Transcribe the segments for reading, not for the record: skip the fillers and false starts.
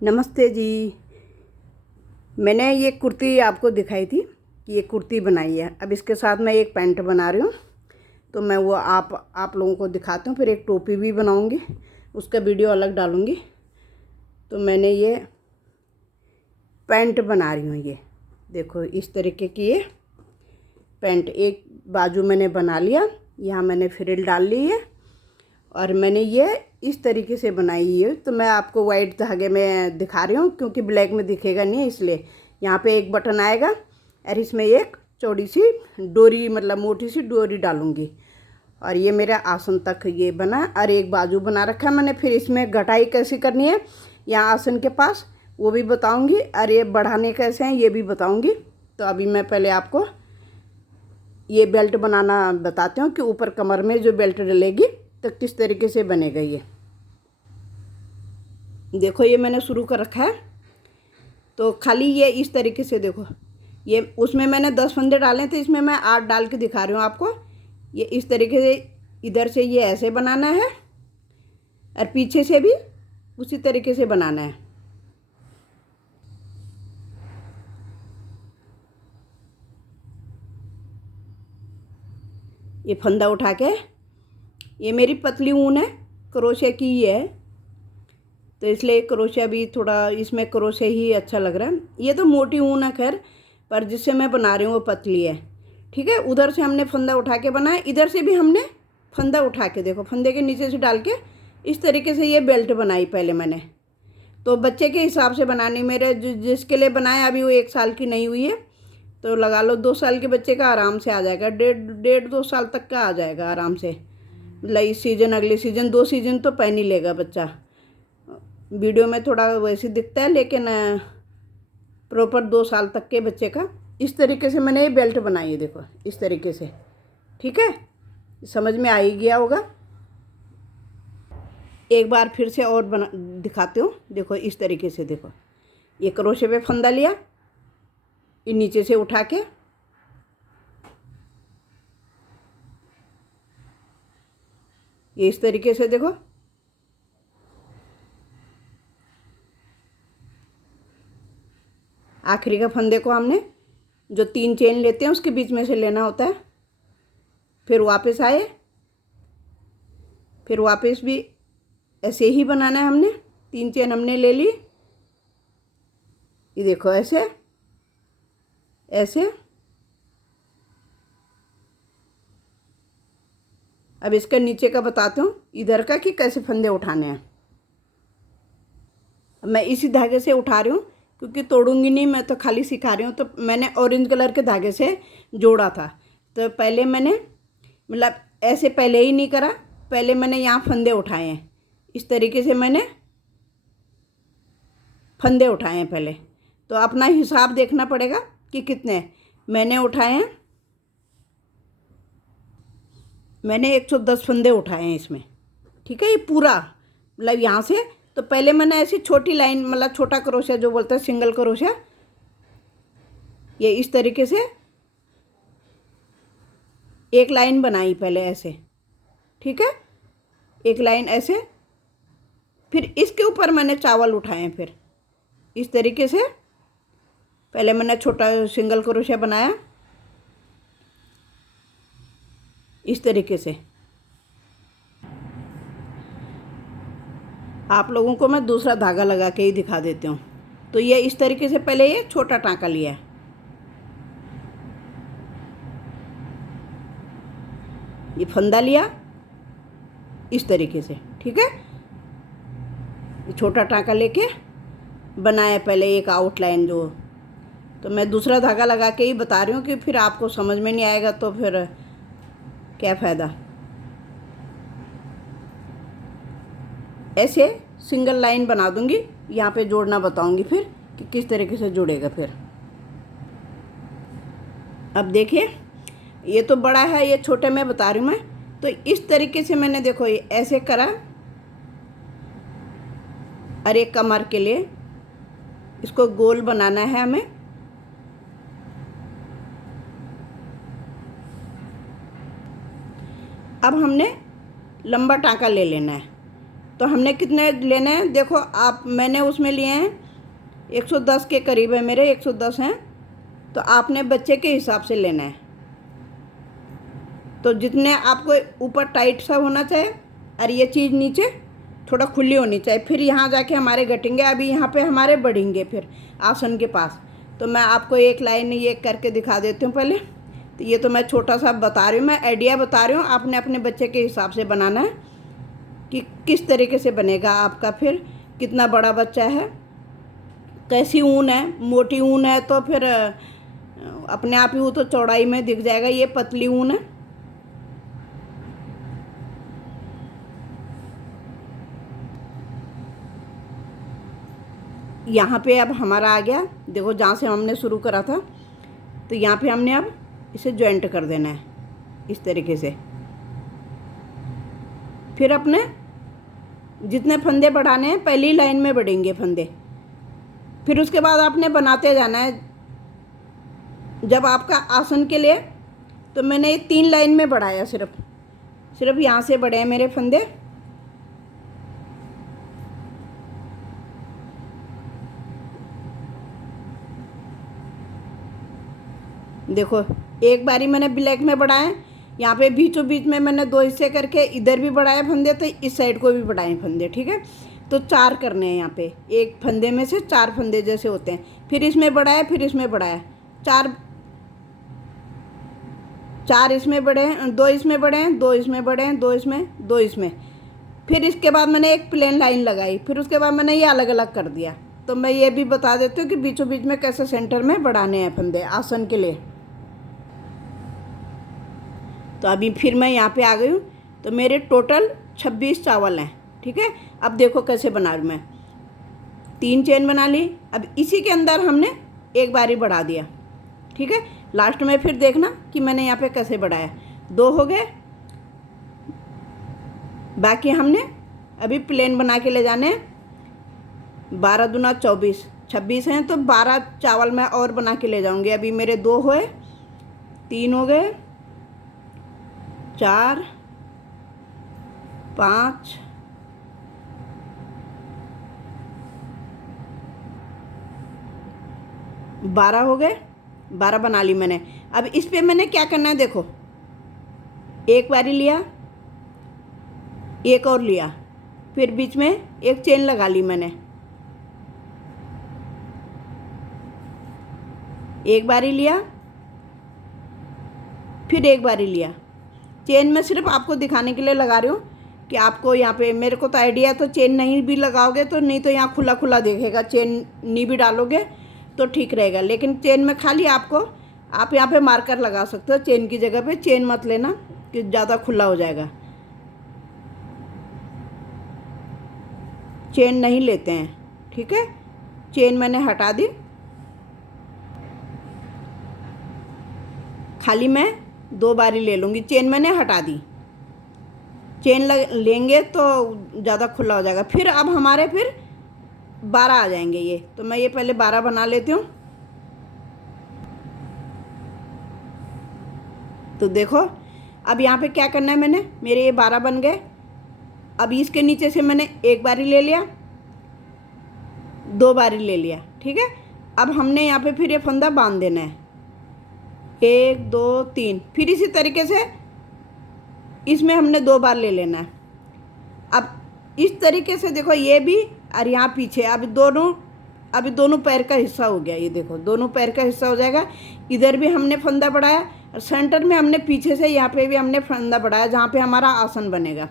नमस्ते जी। मैंने ये कुर्ती आपको दिखाई थी कि ये कुर्ती बनाई है। अब इसके साथ मैं एक पैंट बना रही हूँ, तो मैं वो आप लोगों को दिखाती हूँ। फिर एक टोपी भी बनाऊँगी, उसका वीडियो अलग डालूँगी। तो मैंने ये पैंट बना रही हूँ। ये देखो, इस तरीके की ये पैंट, एक बाजू मैंने बना लिया, यहाँ मैंने फ्रिल डाल ली है और मैंने ये इस तरीके से बनाई है। तो मैं आपको वाइट धागे में दिखा रही हूँ क्योंकि ब्लैक में दिखेगा नहीं, इसलिए यहाँ पे एक बटन आएगा और इसमें एक चौड़ी सी डोरी, मतलब मोटी सी डोरी डालूँगी। और ये मेरा आसन तक ये बना और एक बाजू बना रखा है मैंने। फिर इसमें घटाई कैसे करनी है यहाँ आसन के पास, वो भी बताऊँगी, और ये बढ़ाने कैसे हैं ये भी बताऊँगी। तो अभी मैं पहले आपको ये बेल्ट बनाना बताती हूँ कि ऊपर कमर में जो बेल्ट डलेगी तो किस तरीके से बनेगा। ये देखो, ये मैंने शुरू कर रखा है। तो खाली ये इस तरीके से देखो, ये उसमें मैंने 10 फंदे डाले थे, इसमें मैं 8 डाल के दिखा रही हूँ आपको। ये इस तरीके से इधर से ये ऐसे बनाना है और पीछे से भी उसी तरीके से बनाना है। ये फंदा उठा के, ये मेरी पतली ऊन है, क्रोशे की ही है, तो इसलिए क्रोशिया भी थोड़ा इसमें क्रोशे ही अच्छा लग रहा है। ये तो मोटी ऊन है खैर, पर जिससे मैं बना रही हूँ वो पतली है। ठीक है, उधर से हमने फंदा उठा के बनाया, इधर से भी हमने फंदा उठा के, देखो फंदे के नीचे से डाल के इस तरीके से ये बेल्ट बनाई पहले मैंने। तो बच्चे के हिसाब से बनानी, मेरे जिसके लिए बनाया अभी वो 1 साल की नहीं हुई है, तो लगा लो 2 साल के बच्चे का आराम से आ जाएगा, डेढ़ 2 साल तक का आ जाएगा आराम से। मतलब इस सीज़न, अगले सीज़न, 2 सीज़न तो पहन ही लेगा बच्चा। वीडियो में थोड़ा वैसे दिखता है, लेकिन प्रॉपर 2 साल तक के बच्चे का इस तरीके से मैंने ये बेल्ट बनाई है। देखो इस तरीके से, ठीक है, समझ में आ ही गया होगा। एक बार फिर से और बना दिखाती हूँ। देखो इस तरीके से, देखो ये क्रोशे पे फंदा लिया, ये नीचे से उठा के ये इस तरीके से, देखो आखिरी का फंदे को हमने जो 3 चेन लेते हैं उसके बीच में से लेना होता है। फिर वापस आए, फिर वापस भी ऐसे ही बनाना है हमने। 3 चेन हमने ले ली, ये देखो ऐसे ऐसे। अब इसका नीचे का बताती हूँ, इधर का, कि कैसे फंदे उठाने हैं। मैं इसी धागे से उठा रही हूँ क्योंकि तोड़ूंगी नहीं, मैं तो खाली सिखा रही हूँ। तो मैंने ऑरेंज कलर के धागे से जोड़ा था, तो पहले मैंने, मतलब ऐसे पहले ही नहीं करा, पहले मैंने यहाँ फंदे उठाए हैं। इस तरीके से मैंने फंदे उठाए हैं पहले। तो अपना हिसाब देखना पड़ेगा कि कितने मैंने उठाए हैं। मैंने 110 फंदे उठाए हैं इसमें, ठीक है। ये पूरा मतलब यहाँ से, तो पहले मैंने ऐसी छोटी लाइन, मतलब छोटा क्रोशिया जो बोलते हैं, सिंगल क्रोशिया, ये इस तरीके से एक लाइन बनाई पहले ऐसे, ठीक है, एक लाइन ऐसे। फिर इसके ऊपर मैंने चावल उठाए हैं। फिर इस तरीके से पहले मैंने छोटा सिंगल क्रोशिया बनाया इस तरीके से। आप लोगों को मैं दूसरा धागा लगा के ही दिखा देती हूँ। तो ये इस तरीके से पहले ये छोटा टाँका लिया है, ये फंदा लिया इस तरीके से, ठीक है। छोटा टाँका लेके बनाया पहले एक आउटलाइन जो। तो मैं दूसरा धागा लगा के ही बता रही हूँ कि फिर आपको समझ में नहीं आएगा तो फिर क्या फ़ायदा। ऐसे सिंगल लाइन बना दूँगी, यहाँ पे जोड़ना बताऊँगी फिर कि किस तरीके से जुड़ेगा। फिर अब देखिए, ये तो बड़ा है, ये छोटे में बता रही हूँ मैं। तो इस तरीके से मैंने, देखो ये ऐसे करा, और एक कमर के लिए इसको गोल बनाना है हमें। अब हमने लंबा टाँका ले लेना है, तो हमने कितने लेने हैं देखो आप, मैंने उसमें लिए हैं 110 के करीब है, मेरे 110 हैं। तो आपने बच्चे के हिसाब से लेना है। तो जितने आपको ऊपर टाइट सा होना चाहिए और ये चीज़ नीचे थोड़ा खुली होनी चाहिए, फिर यहाँ जाके हमारे घटेंगे। अभी यहाँ पे हमारे बढ़ेंगे फिर आसन के पास। तो मैं आपको एक लाइन ये करके दिखा देती हूँ पहले। तो ये तो मैं छोटा सा बता रही हूँ, मैं आइडिया बता रही हूँ, आपने अपने बच्चे के हिसाब से बनाना है कि किस तरीके से बनेगा आपका। फिर कितना बड़ा बच्चा है, कैसी ऊन है, मोटी ऊन है तो फिर अपने आप ही वो तो चौड़ाई में दिख जाएगा। ये पतली ऊन है। यहाँ पे अब हमारा आ गया, देखो जहाँ से हमने शुरू करा था, तो यहाँ पे हमने अब इसे जॉइंट कर देना है इस तरीके से। फिर अपने जितने फंदे बढ़ाने हैं पहली लाइन में बढ़ेंगे फंदे, फिर उसके बाद आपने बनाते जाना है। जब आपका आसन के लिए, तो मैंने ये 3 लाइन में बढ़ाया, सिर्फ यहाँ से बढ़े हैं मेरे फंदे। देखो एक बारी मैंने ब्लैक में बढ़ाए, यहाँ पे बीचों बीच में मैंने 2 हिस्से करके इधर भी बढ़ाए फंदे, तो इस साइड को भी बढ़ाए फंदे, ठीक है। तो 4 करने हैं यहाँ पे, एक फंदे में से 4 फंदे जैसे होते हैं। फिर इसमें बढ़ाया, फिर इसमें बढ़ाया, 4 इसमें बढ़े हैं, 2 इसमें बढ़े हैं, 2 इसमें बढ़े हैं, 2 इसमें, 2 इसमें। फिर इसके बाद मैंने एक प्लेन लाइन लगाई, फिर उसके बाद मैंने ये अलग अलग कर दिया। तो मैं ये भी बता देती हूँ कि बीचों बीच में कैसे सेंटर में बढ़ाने हैं फंदे आसन के लिए। तो अभी फिर मैं यहाँ पे आ गई हूँ। तो मेरे टोटल 26 चावल हैं, ठीक है। अब देखो कैसे बना रही मैं। 3 चेन बना ली। अब इसी के अंदर हमने एक बारी बढ़ा दिया, ठीक है। लास्ट में फिर देखना कि मैंने यहाँ पे कैसे बढ़ाया। 2 हो गए, बाकी हमने अभी प्लेन बना के ले जाने। 12 दूना 24, 26 हैं, तो 12 चावल मैं और बना के ले जाऊँगी। अभी मेरे 2 हुए, 3 हो गए, 4, 5, 12 हो गए। 12 बना ली मैंने। अब इस पे मैंने क्या करना है देखो, एक बारी लिया, एक और लिया, फिर बीच में एक चेन लगा ली मैंने, एक बारी लिया, फिर एक बारी लिया। चेन में सिर्फ आपको दिखाने के लिए लगा रही हूँ कि आपको यहाँ पे, मेरे को तो आइडिया, तो चेन नहीं भी लगाओगे तो नहीं, तो यहाँ खुला खुला देखेगा। चेन नहीं भी डालोगे तो ठीक रहेगा, लेकिन चेन में खाली आपको, आप यहाँ पे मार्कर लगा सकते हो चेन की जगह पे। चेन मत लेना कि ज़्यादा खुला हो जाएगा, चेन नहीं लेते हैं, ठीक है। चेन मैंने हटा दी, खाली मैं 2 बारी ले लूँगी। चेन मैंने हटा दी, चेन लेंगे तो ज़्यादा खुला हो जाएगा। फिर अब हमारे फिर 12 आ जाएंगे ये। तो मैं ये पहले 12 बना लेती हूँ। तो देखो अब यहाँ पे क्या करना है, मैंने, मेरे ये 12 बन गए। अब इसके नीचे से मैंने एक बारी ले लिया, 2 बारी ले लिया, ठीक है। अब हमने यहाँ पे फिर ये फंदा बांध देना है, 1 2 3। फिर इसी तरीके से इसमें हमने 2 बार ले लेना है। अब इस तरीके से देखो, ये भी और यहाँ पीछे, अभी दोनों पैर का हिस्सा हो गया। ये देखो दोनों पैर का हिस्सा हो जाएगा। इधर भी हमने फंदा बढ़ाया और सेंटर में हमने पीछे से यहाँ पे भी हमने फंदा बढ़ाया, जहाँ पे हमारा आसन बनेगा।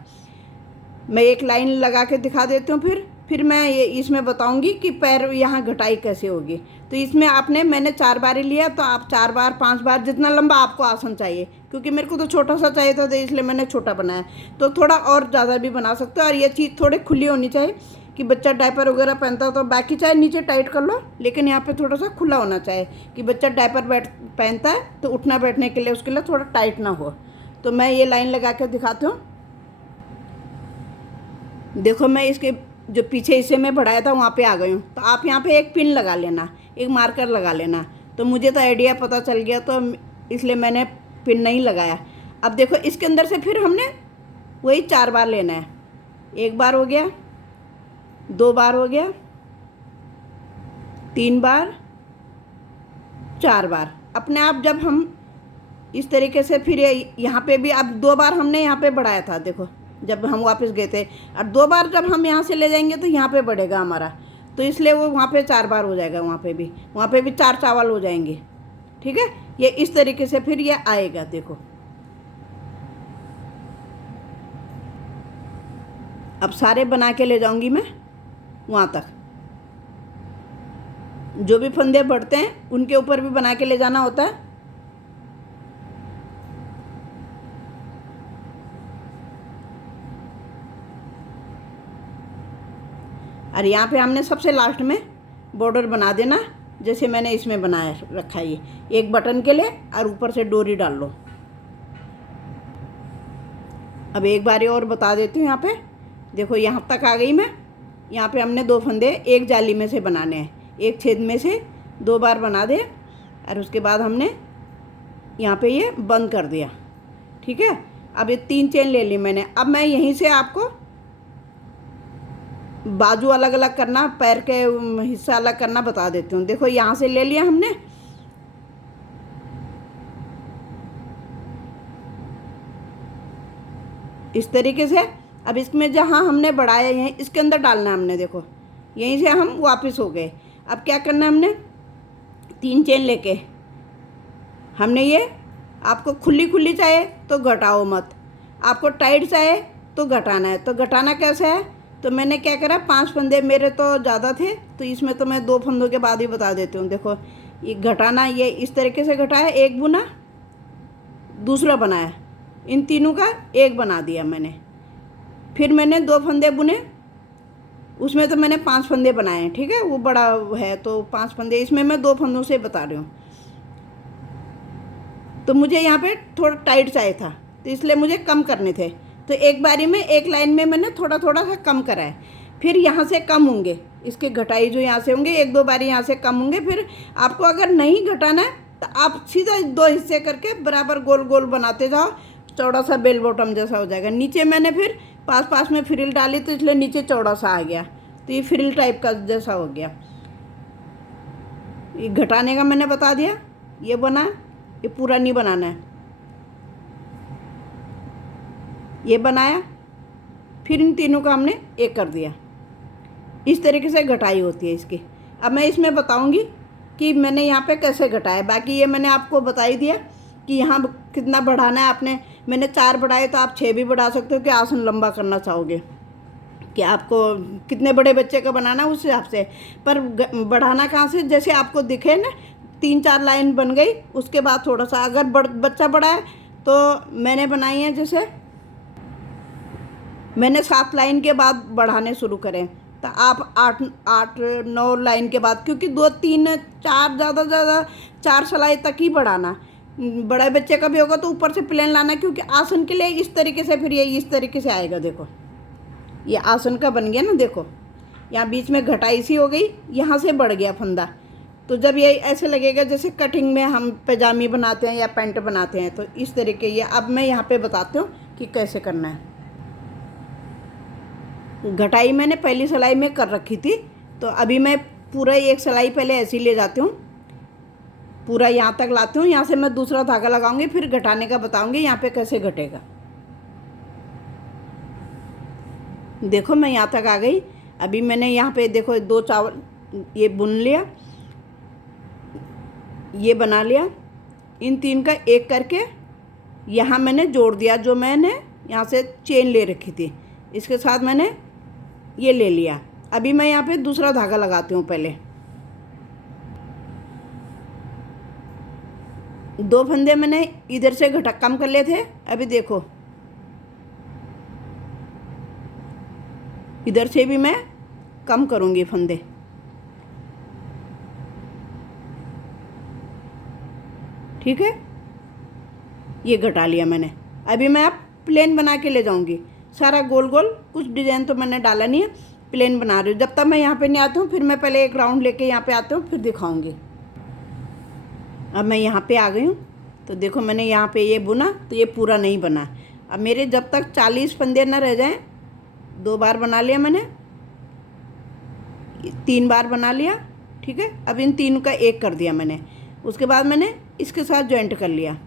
मैं एक लाइन लगा के दिखा देती हूँ, फिर मैं ये इसमें बताऊँगी कि पैर यहाँ घटाई कैसे होगी। तो इसमें आपने, मैंने 4 बारी लिया, तो आप 4 बार 5 बार जितना लंबा आपको आसन चाहिए, क्योंकि मेरे को तो छोटा सा चाहिए था, तो इसलिए मैंने छोटा बनाया। तो थोड़ा और ज़्यादा भी बना सकते हो। और ये चीज़ थोड़ी खुली होनी चाहिए कि बच्चा डायपर वगैरह पहनता हो तो बाकी चाहे नीचे टाइट कर लो, लेकिन यहाँ पे थोड़ा सा खुला होना चाहिए कि बच्चा डायपर पहनता है तो उठना बैठने के लिए उसके लिए थोड़ा टाइट ना हो। तो मैं ये लाइन लगा के दिखाती हूँ। देखो मैं इसके जो पीछे हिस्से में बढ़ाया था वहाँ पे आ गई हूँ। तो आप यहाँ पे एक पिन लगा लेना, एक मार्कर लगा लेना। तो मुझे तो आइडिया पता चल गया, तो इसलिए मैंने पिन नहीं लगाया। अब देखो इसके अंदर से फिर हमने वही 4 बार लेना है, एक बार हो गया, 2 बार हो गया, 3 बार, 4 बार। अपने आप जब हम इस तरीके से, फिर यहाँ पे भी अब 2 बार हमने यहाँ पे बढ़ाया था, देखो जब हम वापस गए थे, और 2 बार जब हम यहाँ से ले जाएंगे तो यहाँ पे बढ़ेगा हमारा, तो इसलिए वो वहाँ पे 4 बार हो जाएगा, वहाँ पे भी 4 चावल हो जाएंगे। ठीक है, ये इस तरीके से फिर ये आएगा। देखो अब सारे बना के ले जाऊंगी मैं वहाँ तक। जो भी फंदे बढ़ते हैं उनके ऊपर भी बना के ले जाना होता है। और यहाँ पे हमने सबसे लास्ट में बॉर्डर बना देना, जैसे मैंने इसमें बनाया रखा है। ये एक बटन के लिए और ऊपर से डोरी डाल लो। अब एक बारी और बता देती हूँ। यहाँ पे देखो, यहाँ तक आ गई मैं। यहाँ पे हमने 2 फंदे एक जाली में से बनाने हैं, एक छेद में से 2 बार बना दे, और उसके बाद हमने यहाँ पे ये बंद कर दिया। ठीक है, अब ये 3 चेन ले ली मैंने। अब मैं यहीं से आपको बाजू अलग अलग करना, पैर के हिस्सा अलग करना बता देती हूँ। देखो यहाँ से ले लिया हमने, इस तरीके से। अब इसमें जहाँ हमने बढ़ाया है इसके अंदर डालना है हमने। देखो यहीं से हम वापस हो गए। अब क्या करना है हमने, 3 चेन लेके हमने ये, आपको खुली खुली चाहे तो घटाओ मत, आपको टाइट चाहे तो घटाना है। तो घटाना कैसे है, तो मैंने क्या करा, 5 फंदे मेरे तो ज़्यादा थे, तो इसमें तो मैं 2 फंदों के बाद ही बता देती हूँ। देखो ये घटाना, ये इस तरीके से घटाया, एक बुना, दूसरा बनाया, इन तीनों का एक बना दिया मैंने। फिर मैंने 2 फंदे बुने, उसमें तो मैंने 5 फंदे बनाए हैं। ठीक है, वो बड़ा है तो 5 फंदे, इसमें मैं 2 फंदों से बता रही हूँ। तो मुझे यहाँ पे थोड़ा टाइट चाहिए था, तो इसलिए मुझे कम करने थे। तो एक बारी में एक लाइन में मैंने थोड़ा थोड़ा सा कम करा है। फिर यहाँ से कम होंगे, इसके घटाई जो यहाँ से होंगे, 1-2 बारी यहाँ से कम होंगे। फिर आपको अगर नहीं घटाना है तो आप सीधा 2 हिस्से करके बराबर गोल गोल बनाते जाओ, चौड़ा सा बेल बॉटम जैसा हो जाएगा। नीचे मैंने फिर पास में फ्रिल डाली, तो इसलिए नीचे चौड़ा सा आ गया, तो ये फ्रिल टाइप का जैसा हो गया। ये घटाने का मैंने बता दिया, ये बना, ये पूरा नहीं बनाना है, ये बनाया, फिर इन तीनों का हमने एक कर दिया। इस तरीके से घटाई होती है इसकी। अब मैं इसमें बताऊंगी कि मैंने यहाँ पे कैसे घटाया। बाकी ये मैंने आपको बता ही दिया कि यहाँ कितना बढ़ाना है आपने। मैंने 4 बढ़ाए, तो आप 6 भी बढ़ा सकते हो कि आसन लंबा करना चाहोगे, कि आपको कितने बड़े बच्चे का बनाना है उस हिसाब से। पर बढ़ाना कहाँ से, जैसे आपको दिखे ना, 3-4 लाइन बन गई, उसके बाद थोड़ा सा, अगर बच्चा बड़ा है तो मैंने बनाई है, जैसे मैंने 7 लाइन के बाद बढ़ाने शुरू करें, तो आप 8-9 लाइन के बाद, क्योंकि 2-3-4 ज़्यादा 4 सिलाई तक ही बढ़ाना। बड़े बच्चे का भी होगा तो ऊपर से प्लेन लाना, क्योंकि आसन के लिए इस तरीके से, फिर ये इस तरीके से आएगा। देखो ये आसन का बन गया ना, देखो यहाँ बीच में घटाई सी हो गई, यहाँ से बढ़ गया फंदा। तो जब ये ऐसे लगेगा जैसे कटिंग में हम पैजामी बनाते हैं या पैंट बनाते हैं, तो इस तरीके ये। अब मैं यहाँ पे बताती हूँ कि कैसे करना है। घटाई मैंने पहली सिलाई में कर रखी थी, तो अभी मैं पूरा एक सिलाई पहले ऐसी ले जाती हूँ, पूरा यहाँ तक लाती हूँ। यहाँ से मैं दूसरा धागा लगाऊंगी, फिर घटाने का बताऊंगी यहाँ पे कैसे घटेगा। देखो मैं यहाँ तक आ गई। अभी मैंने यहाँ पे देखो 2 चावल ये बुन लिया, ये बना लिया, इन 3 का एक करके यहाँ मैंने जोड़ दिया। जो मैंने यहाँ से चेन ले रखी थी, इसके साथ मैंने ये ले लिया। अभी मैं यहाँ पे दूसरा धागा लगाती हूँ। पहले 2 फंदे मैंने इधर से घटा कम कर लिए थे। अभी देखो इधर से भी मैं कम करूँगी फंदे। ठीक है, ये घटा लिया मैंने। अभी मैं अब प्लेन बना के ले जाऊँगी, सारा गोल गोल। कुछ डिज़ाइन तो मैंने डाला नहीं है, प्लेन बना रही हूँ। जब तक मैं यहाँ पे नहीं आती हूँ, फिर मैं पहले एक राउंड लेके यहाँ पे आती हूँ, फिर दिखाऊँगी। अब मैं यहाँ पे आ गई हूँ, तो देखो मैंने यहाँ पे ये बुना, तो ये पूरा नहीं बना। अब मेरे जब तक 40 फंदे न रह जाएं, 2 बार बना लिया मैंने, 3 बार बना लिया, ठीक है। अब इन तीनों का एक कर दिया मैंने। उसके बाद मैंने इसके साथ जॉइंट कर लिया।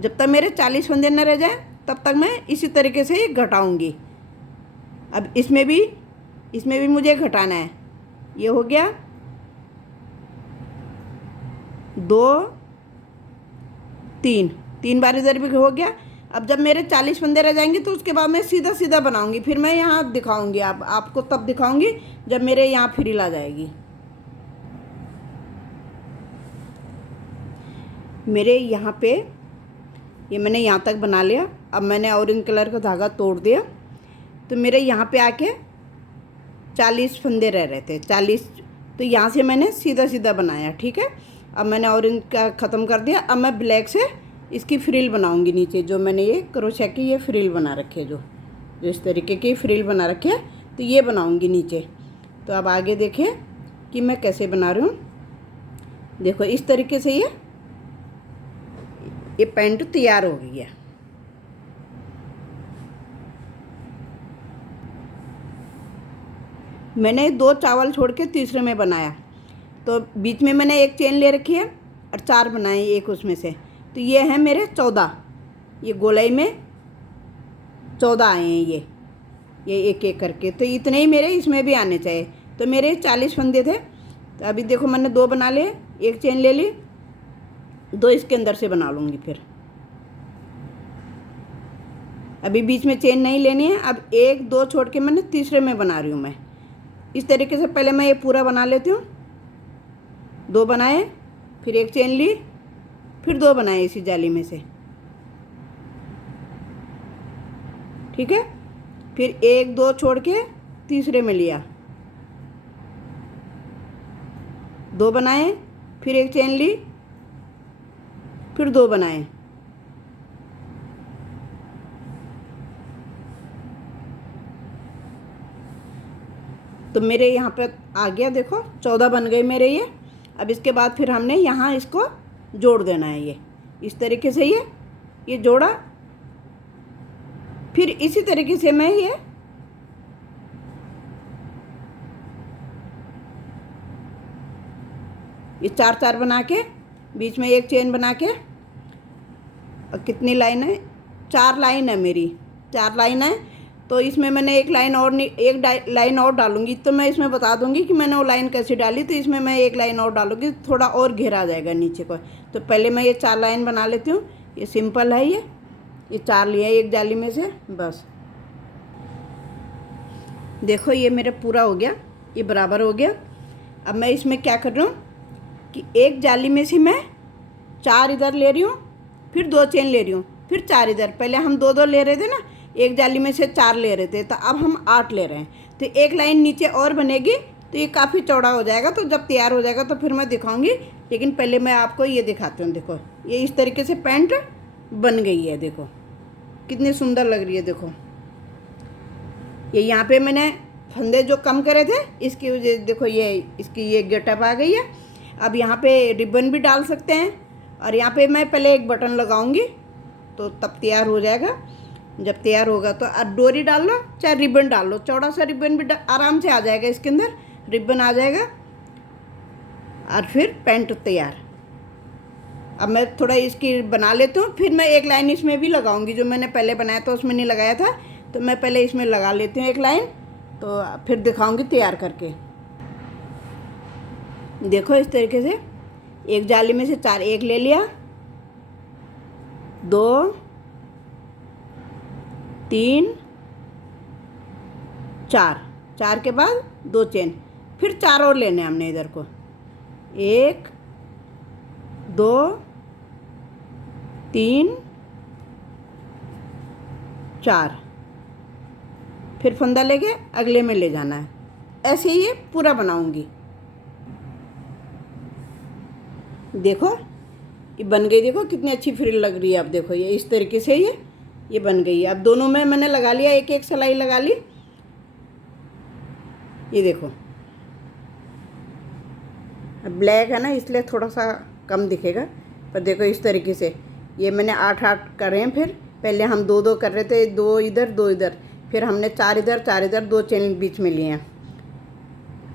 जब तक मेरे 40 फंदे न रह जाए तब तक मैं इसी तरीके से घटाऊंगी। अब इसमें भी मुझे घटाना है। ये हो गया 2 3 बार इधर भी हो गया। अब जब मेरे 40 फंदे रह जाएंगे तो उसके बाद मैं सीधा सीधा बनाऊंगी। फिर मैं यहाँ दिखाऊंगी, आपको तब दिखाऊंगी जब मेरे यहाँ फ्रिल आ जाएगी। मेरे यहाँ पे ये मैंने यहाँ तक बना लिया। अब मैंने ऑरेंज कलर का धागा तोड़ दिया, तो मेरे यहाँ पे आके 40 फंदे रह रहे थे, 40। तो यहाँ से मैंने सीधा सीधा बनाया, ठीक है। अब मैंने ऑरेंज का ख़त्म कर दिया। अब मैं ब्लैक से इसकी फ्रिल बनाऊंगी नीचे। जो मैंने ये क्रोशे की ये फ्रिल बना रखी है, जो इस तरीके की फ्रिल बना रखी है, तो ये बनाऊंगी नीचे। तो अब आगे देखिए कि मैं कैसे बना रही हूँ। देखो इस तरीके से ये पैंट तैयार हो गई है। मैंने 2 चावल छोड़ के तीसरे में बनाया, तो बीच में मैंने एक चेन ले रखी है और 4 बनाए एक उसमें से। तो ये हैं मेरे 14, ये गोलाई में 14 आए हैं ये एक एक करके। तो इतने ही मेरे इसमें भी आने चाहिए। तो मेरे 40 फंदे थे। तो अभी देखो मैंने 2 बना लिए, एक चेन ले ली, 2 इसके अंदर से बना लूँगी। फिर अभी बीच में चेन नहीं लेनी है। अब 1 2 छोड़ के मैंने तीसरे में बना रही हूँ मैं। इस तरीके से पहले मैं ये पूरा बना लेती हूँ। 2 बनाए, फिर एक चेन ली, फिर 2 बनाए इसी जाली में से, ठीक है। फिर 1 2 छोड़ के तीसरे में लिया, 2 बनाए, फिर एक चेन ली, फिर 2 बनाए। तो मेरे यहाँ पे आ गया, देखो 14 बन गए मेरे ये। अब इसके बाद फिर हमने यहाँ इसको जोड़ देना है। ये इस तरीके से ये जोड़ा। फिर इसी तरीके से मैं ये चार चार बना के बीच में एक चेन बना के, और कितनी लाइन है, 4 लाइन है मेरी, 4 लाइन है। तो इसमें मैंने एक लाइन और डालूंगी। तो मैं इसमें बता दूंगी कि मैंने वो लाइन कैसे डाली। तो इसमें मैं एक लाइन और डालूंगी, थोड़ा और घेरा जाएगा नीचे को। तो पहले मैं ये 4 लाइन बना लेती हूँ। ये सिंपल है, ये 4 लिया एक जाली में से बस। देखो ये मेरा पूरा हो गया, ये बराबर हो गया। अब मैं इसमें क्या कर रही हूँ कि एक जाली में से मैं 4 इधर ले रही हूँ, फिर 2 चेन ले रही हूँ, फिर 4 इधर। पहले हम 2 ले रहे थे ना, एक जाली में से 4 ले रहे थे, तो अब हम 8 ले रहे हैं। तो एक लाइन नीचे और बनेगी, तो ये काफ़ी चौड़ा हो जाएगा। तो जब तैयार हो जाएगा तो फिर मैं दिखाऊंगी, लेकिन पहले मैं आपको ये दिखाती हूँ। देखो ये इस तरीके से पैंट बन गई है। देखो कितनी सुंदर लग रही है। देखो ये यहाँ पे मैंने फंदे जो कम करे थे इसकी वजह, देखो ये इसकी ये गेटअप आ गई है। अब यहाँ पे रिबन भी डाल सकते हैं, और यहाँ पे मैं पहले एक बटन लगाऊंगी, तो तब तैयार हो जाएगा। जब तैयार होगा तो डोरी डाल लो चाहे रिबन डाल लो, चौड़ा सा रिबन भी आराम से आ जाएगा, इसके अंदर रिबन आ जाएगा, और फिर पैंट तैयार। अब मैं थोड़ा इसकी बना लेती हूँ, फिर मैं एक लाइन इसमें भी लगाऊंगी। जो मैंने पहले बनाया था उसमें नहीं लगाया था, तो मैं पहले इसमें लगा लेती हूँ एक लाइन, तो फिर दिखाऊंगी तैयार करके। देखो इस तरीके से एक जाली में से 4 एक ले लिया, 2 3 4 के बाद 2 चेन, फिर 4 और लेने हमने इधर को, 1 2 3 4, फिर फंदा लेके अगले में ले जाना है। ऐसे ही ये पूरा बनाऊंगी। देखो ये बन गई, देखो कितनी अच्छी फ्रिल लग रही है। अब देखो ये इस तरीके से ये बन गई है। अब दोनों में मैंने लगा लिया, एक एक सिलाई लगा ली। ये देखो अब ब्लैक है ना, इसलिए थोड़ा सा कम दिखेगा, पर देखो इस तरीके से ये मैंने 8 कर रहे हैं। फिर पहले हम 2 कर रहे थे, 2 इधर 2 इधर, फिर हमने 4 इधर 2 चेन बीच में लिए हैं।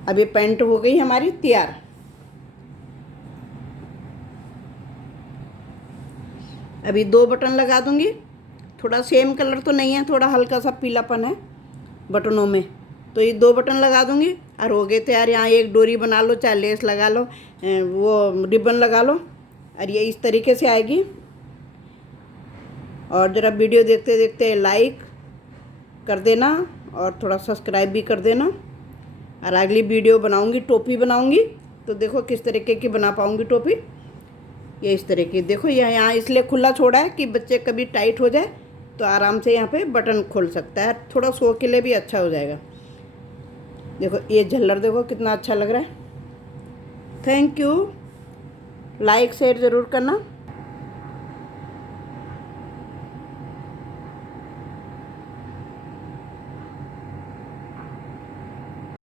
अब ये पैंट हो गई हमारी तैयार। अभी 2 बटन लगा दूंगी। थोड़ा सेम कलर तो नहीं है, थोड़ा हल्का सा पीलापन है बटनों में, तो ये 2 बटन लगा दूंगी और हो गए तैयार। यहाँ एक डोरी बना लो, चाहे लेस लगा लो, वो रिबन लगा लो, और ये इस तरीके से आएगी। और ज़रा वीडियो देखते देखते लाइक कर देना और थोड़ा सब्सक्राइब भी कर देना। और अगली वीडियो बनाऊंगी, टोपी बनाऊंगी, तो देखो किस तरीके की बना पाऊंगी टोपी। ये इस तरह की देखो, यह यहाँ इसलिए खुला छोड़ा है कि बच्चे कभी टाइट हो जाए तो आराम से यहाँ पे बटन खोल सकता है। थोड़ा शो के लिए भी अच्छा हो जाएगा। देखो ये झल्लर देखो कितना अच्छा लग रहा है। Thank you. लाइक शेयर ज़रूर करना।